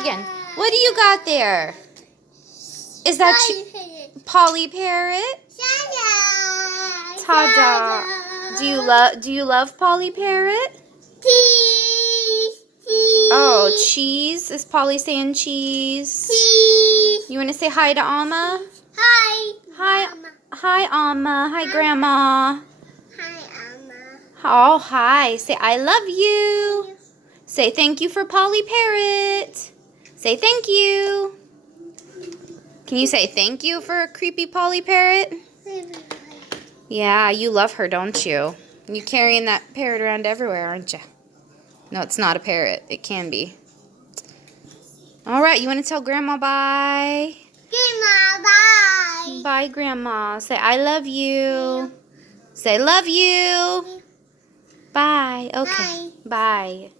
again. What do you got there? Is that Polly Parrot? Ta-da. Do you love Polly Parrot? Oh, cheese. Is Polly saying cheese? You want to say hi to Amma? Hi. Hi. Mama. Hi, Amma. Hi, Grandma. Hi, Amma. Oh, hi. Say I love you. Say thank you for Polly Parrot. Say thank you. Can you say thank you for a creepy Polly Parrot? Yeah, you love her, don't you? You're carrying that parrot around everywhere, aren't you? No, it's not a parrot. It can be. All right, you want to tell Grandma bye? Grandma, bye. Bye, Grandma. Say I love you. Say love you. Bye. Okay. Bye.